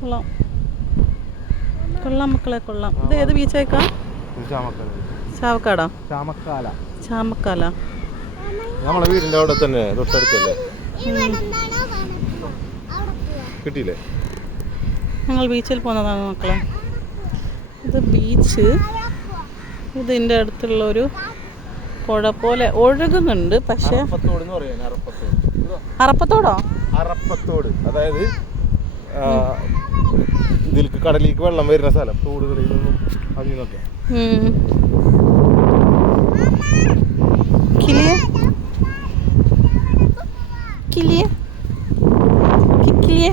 കൊള്ളാം കൊള്ളാം മക്കളെ കൊള്ളാം. ഇത് ഏത് ബീച്ചേക്കാ? ചാവക്കാടാ? ചാമക്കാല നമ്മളെ വീടിന്റെ അവിടെ തന്നെ തൊട്ടടുത്തല്ലേ. കിട്ടിയില്ലേ? ഞങ്ങൾ ബീച്ചിൽ പോകുന്നതാണ് മക്കളെ. ഇത് ബീച്ച്, ഇതിൻ്റെ അടുത്തുള്ളൊരു പുഴ പോലെ ഒഴുകുന്നുണ്ട്. പക്ഷേ അറപ്പത്തോടോ? അറപ്പത്തോട്, അതായത് ഇതിലേക്ക് കടലിലേക്ക് വെള്ളം വരുന്ന സ്ഥലം, തോടുകളിൽ നിന്നും അതിൽ നിന്നൊക്കെ. കിളിയെ കിളിയെ കിളിയെ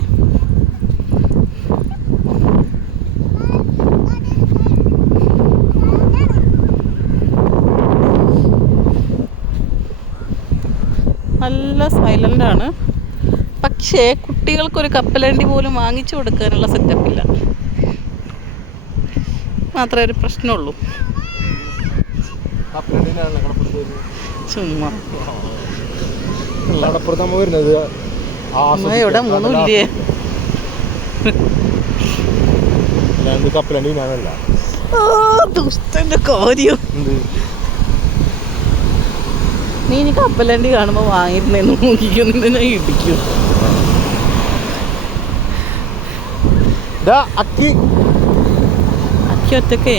നല്ല സൈലൻ്റാണ്. പക്ഷേ കുട്ടികൾക്കൊരു കപ്പലണ്ടി പോലും വാങ്ങിച്ചു കൊടുക്കാനുള്ള സെറ്റപ്പില്ല. മാത്രമേ ഒരു പ്രശ്നമുള്ളൂ. ചുമ്മാ ഇവിടെ മൂന്നില്ലേ കപ്പലണ്ടി ഞാനല്ല. ദുഷ്ടന്റെ കാര്യം. നീ ഇനി കപ്പലണ്ടി കാണുമ്പോ വാങ്ങിയിരുന്നേന്ന് നോക്കിക്കുന്നുണ്ട്, ഞാൻ ഇടിക്കും. അക്കി ഒറ്റക്കേ